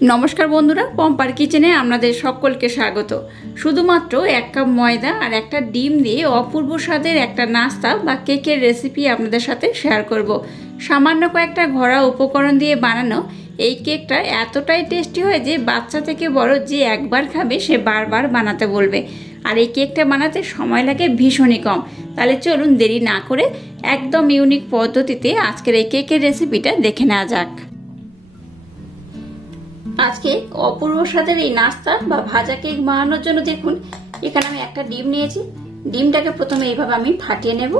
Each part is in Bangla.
নমস্কার বন্ধুরা, পম্পার কিচেনে আপনাদের সকলকে স্বাগত। শুধুমাত্র 1 কাপ ময়দা আর একটা ডিম দিয়ে অপূর্ব স্বাদের একটা নাস্তা বা কেকের রেসিপি আপনাদের সাথে শেয়ার করব। সামান্য কয়েকটা ঘরোয়া উপকরণ দিয়ে বানানো এই কেকটা এতটাই টেস্টি হয় যে বাচ্চা থেকে বড় যে একবার খাবে সে বারবার বানাতে বলবে। আর এই কেকটা বানাতে সময় লাগে ভীষণই কম। তাহলে চলুন দেরি না করে একদম ইউনিক পদ্ধতিতে আজকের এই কেকের রেসিপিটা দেখে নেওয়া যাক। আজকে অপূর্ব স্বাদের এই নাস্তা বা ভাজা কেক বানানোর জন্য দেখুন এখানে আমি একটা ডিম নিয়েছি। ডিমটাকে প্রথমে এইভাবে আমি ফাটিয়ে নেব।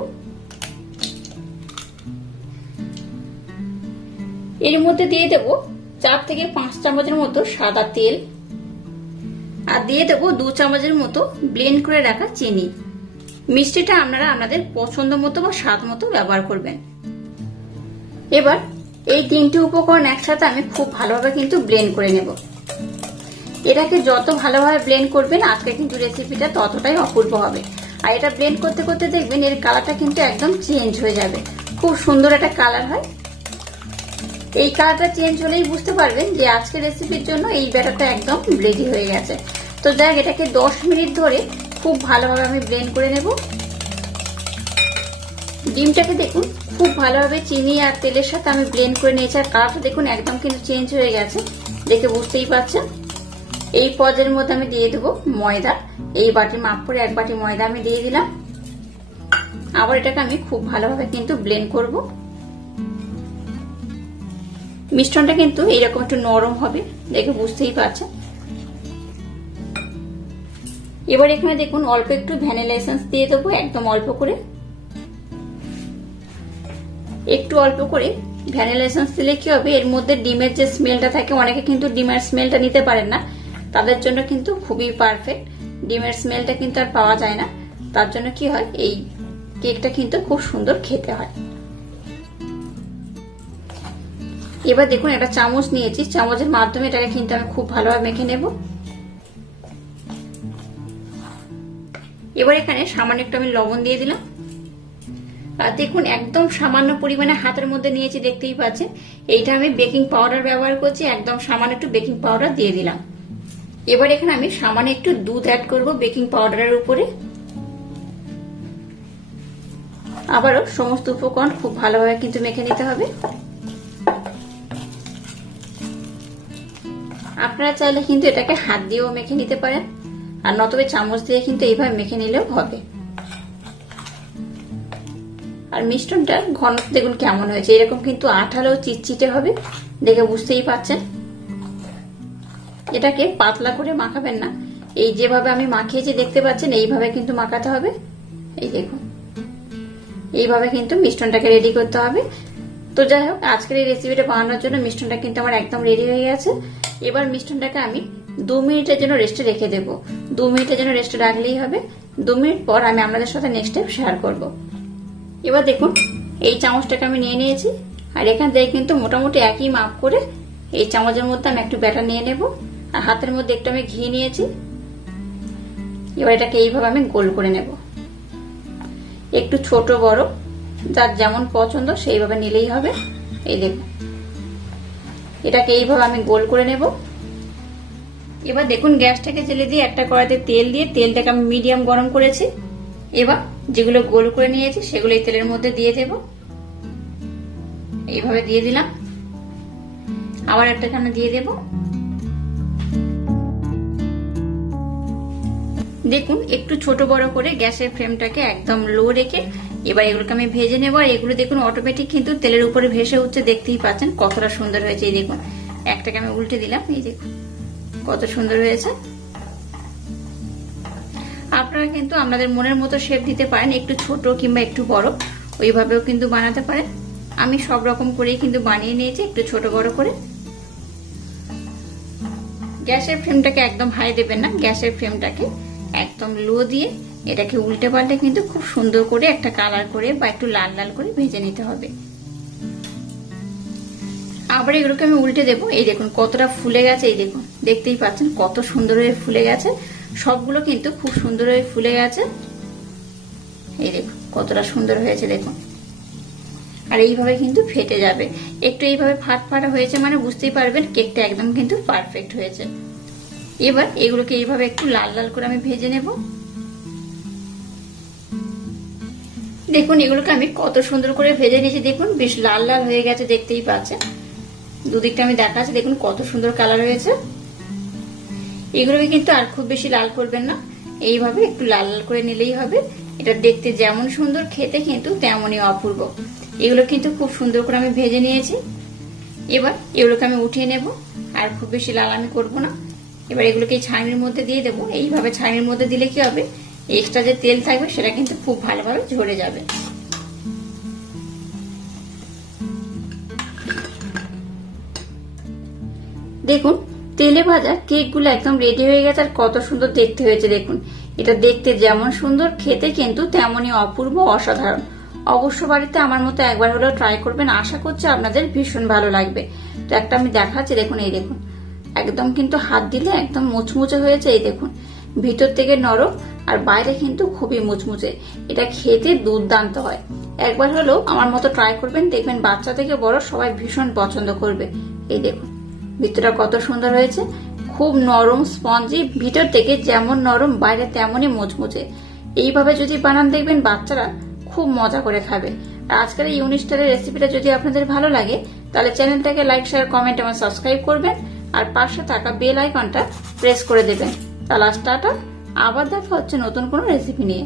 এর মধ্যে দিয়ে দেব 4 থেকে 5 চামচের মতো সাদা তেল আর দিয়ে দেব 2 চামচের মতো ব্লেন্ড করে রাখা চিনি। মিষ্টিটা আপনারা আপনাদের পছন্দ মতো বা স্বাদ মতো ব্যবহার করবেন। এবার এই 3টি উপকরণ একসাথে আমি খুব ভালোভাবে কিন্তু ব্লেন্ড করে নেব। এটাকে যত ভালোভাবে ব্লেন্ড করবেন আজকে কিন্তু রেসিপিটা ততটাই অপূর্ব হবে। আর এটা ব্লেন্ড করতে করতে দেখবেন এর কালারটা কিন্তু একদম চেঞ্জ হয়ে যাবে, খুব সুন্দর একটা কালার হয়। এই কালারটা চেঞ্জ হলেই বুঝতে পারবেন যে আজকের রেসিপির জন্য এই ব্যাটারটা একদম রেডি হয়ে গেছে। তো যাই হোক, এটাকে 10 মিনিট ধরে খুব ভালোভাবে আমি ব্লেন্ড করে নেব। ডিমটাকে দেখুন খুব ভালোভাবে চিনি আর তেলের সাথে আমি ব্লেন্ড করে নিয়েছি আর কালারটা দেখুন একদম কিন্তু চেঞ্জ হয়ে গেছে, দেখে বুঝতেই পারছেন। এই পদের মধ্যে আমি দিয়ে দেবো ময়দা। এই বাটির মাপ করে 1 বাটি ময়দা আমি দিয়ে দিলাম। আবার এটাকে আমি খুব ভালোভাবে কিন্তু ব্লেন্ড করব। মিশ্রণটা কিন্তু এইরকম একটু নরম হবে, দেখে বুঝতেই পারছেন। এবার এখানে দেখুন অল্প একটু ভ্যানিলা এসেন্স দিয়ে দেবো, একদম অল্প করে। একটু অল্প করে ভ্যানিলা এসেন্স দিলে কি হবে, এর মধ্যে ডিমের যে স্মেলটা থাকে, অনেকে কিন্তু ডিমের স্মেলটা নিতে পারেন না, তাদের জন্য কিন্তু খুবই পারফেক্ট। ডিমের স্মেলটা কিন্তু আর পাওয়া যায় না, তার জন্য কি হয় এই কেকটা কিন্তু খুব সুন্দর খেতে হয়। এবার দেখুন একটা চামচ নিয়েছি, চামচের মাধ্যমে এটাকে কিন্তু আমি খুব ভালোভাবে মেখে নেব। এবার এখানে সামান্য একটু আমি লবণ দিয়ে দিলাম। আর দেখুন একদম সামান্য পরিমাণে হাতের মধ্যে নিয়েছি, দেখতেই পাচ্ছেন। এইটা আমি বেকিং পাউডার ব্যবহার করছি, একদম সামান্য একটু বেকিং পাউডার দিয়ে দিলাম। এবার এখানে আমি সামান্য একটু দুধ অ্যাড করব বেকিং পাউডারের উপরে। আবারও সমস্ত উপকরণ খুব ভালোভাবে কিন্তু মেখে নিতে হবে। আপনারা চাইলে কিন্তু এটাকে হাত দিয়েও মেখে নিতে পারেন, আর নতবে চামচ দিয়ে কিন্তু এইভাবে মেখে নিলেও হবে। আর মিশ্রণটার ঘনত্ব দেখুন কেমন হয়েছে, এরকম কিন্তু আঠালো চিটচিটে হবে, দেখে বুঝতেই পাচ্ছেন। এটাকে পাতলা করে মাখাবেন না, এই যেভাবে আমি মাখিয়েছি দেখতে পাচ্ছেন এইভাবে কিন্তু মাখাতে হবে। এই দেখুন এইভাবে কিন্তু মিশ্রণটাকে রেডি করতে হবে। তো যাই হোক, আজকের এই রেসিপিটা বানানোর জন্য মিশ্রণটা কিন্তু আমার একদম রেডি হয়ে গেছে। এবার মিশ্রণটাকে আমি 2 মিনিটের জন্য রেস্টে রেখে দেবো। 2 মিনিটের জন্য রেস্টে রাখলেই হবে। 2 মিনিট পর আমি আপনাদের সাথে নেক্সট স্টেপ শেয়ার করব। এবার দেখুন এই চামচটাকে আমি নিয়ে নিয়েছি, আর এখান থেকে কিন্তু মোটামুটি একই মাপ করে এই চামচের মধ্যে আমি একটু ব্যাটার নিয়ে নেব। আর হাতের মধ্যে একটু আমি ঘি নিয়েছি। এবার এটাকে এইভাবে আমি গোল করে নেব, একটু ছোট বড় যার যেমন পছন্দ সেইভাবে নিলেই হবে। এই দেখুন এটাকে এইভাবে আমি গোল করে নেব। এবার দেখুন গ্যাসটাকে জ্বেলে দিয়ে একটা কড়াইতে তেল দিয়ে তেলটাকে আমি মিডিয়াম গরম করেছি। এবার যেগুলো গোল করে নিয়েছি সেগুলো এই তেলের মধ্যে দিয়ে দেব। এইভাবে দিয়ে দিলাম। আবার একটাখানে দিয়ে দেব। দেখুন একটু ছোট বড় করে গ্যাসের ফ্লেমটাকে একদম লো রেখে এবার এগুলোকে আমি ভেজে নেব। আর এগুলো দেখুন অটোমেটিক কিন্তু তেলের উপরে ভেসে উঠছে, দেখতেই পাচ্ছেন কতটা সুন্দর হয়েছে। এই দেখুন একটাকে আমি উল্টে দিলাম, এই দেখুন কত সুন্দর হয়েছে। আপনারা কিন্তু আপনাদের মনের মতো শেপ দিতে পারেন, একটু ছোট কিংবা একটু বড়, ওইভাবেও কিন্তু বানাতে পারেন। আমি সব রকম করেই কিন্তু বানিয়ে নিয়েছি, একটু ছোট বড় করে। গ্যাসের ফ্লেমটাকে একদম হাই দেবেন না, গ্যাসের ফ্লেমটাকে একদম লো দিয়ে এটাকে উল্টে পাল্টে কিন্তু খুব সুন্দর করে একটা কালার করে বা একটু লাল লাল করে ভেজে নিতে হবে। আবার এগুলোকে আমি উল্টে দেবো। এই দেখুন কতটা ফুলে গেছে, এই দেখুন দেখতেই পাচ্ছেন কত সুন্দর হয়ে ফুলে গেছে। সবগুলো কিন্তু খুব সুন্দর হয়ে ফুলে গেছে। এই দেখুন কতটা সুন্দর হয়েছে দেখুন। আর এইভাবে কিন্তু ফেটে যাবে। একটু এইভাবে ফাটা হয়েছে মানে বুঝতেই পারবেন কেকটা একদম কিন্তু পারফেক্ট হয়েছে। এবার এগুলোকে এইভাবে একটু লাল লাল করে আমি ভেজে নেব। দেখুন এগুলোকে আমি কত সুন্দর করে ভেজে নিয়েছি, দেখুন বেশ লাল লাল হয়ে গেছে, দেখতেই পাচ্ছেন। দুদিকটা আমি দেখাচ্ছি, দেখুন কত সুন্দর কালার হয়েছে। এগুলোকে কিন্তু আর খুব বেশি লাল করবেন না, এইভাবে একটু লাল লাল করে নিলেই হবে। এটা দেখতে যেমন সুন্দর, খেতে কিন্তু তেমনই অপূর্ব। এগুলো কিন্তু খুব সুন্দর করে আমি ভেজে নিয়েছি। এবার এগুলোকে আমি উঠিয়ে নেব, আর খুব বেশি লাল আমি করবো না। এবার এগুলোকে ছাঁকনির মধ্যে দিয়ে দেবো। এইভাবে ছাঁকনির মধ্যে দিলে কি হবে, এক্সট্রা যে তেল থাকবে সেটা কিন্তু খুব ভালোভাবে ঝরে যাবে। দেখুন তেলে ভাজা কেকগুলো একদম রেডি হয়ে গেছে, আর কত সুন্দর দেখতে হয়েছে। দেখুন এটা দেখতে যেমন সুন্দর, খেতে কিন্তু তেমনই অপূর্ব, অসাধারণ। অবশ্য বাড়িতে আমার মতো একবার হলেও ট্রাই করবেন, আশা করছি আপনাদের ভীষণ ভালো লাগবে। তো একটা আমি দেখাচ্ছি, দেখুন এই দেখুন একদম কিন্তু হাত দিলে একদম মুচমুচে হয়েছে। এই দেখুন ভিতর থেকে নরম আর বাইরে কিন্তু খুবই মুচমুচে। এটা খেতে দুর্দান্ত হয়। একবার হলেও আমার মতো ট্রাই করবেন, দেখবেন বাচ্চা থেকে বড় সবাই ভীষণ পছন্দ করবে। এই দেখুন ভিতরটা কত সুন্দর হয়েছে, খুব নরম স্পঞ্জি, ভিতর থেকে যেমন নরম বাইরে তেমনই মুচমুচে। এইভাবে যদি বানান দেখবেন বাচ্চারা খুব মজা করে খাবে। আর আজকের এই ইউনিক স্টাইলের রেসিপিটা যদি আপনাদের ভালো লাগে তাহলে চ্যানেলটাকে লাইক, শেয়ার, কমেন্ট এবং সাবস্ক্রাইব করবেন, আর পাশে থাকা বেল আইকনটা প্রেস করে দেবেন। তাহলে টাটা, আবার দেখা হচ্ছে নতুন কোনো রেসিপি নিয়ে।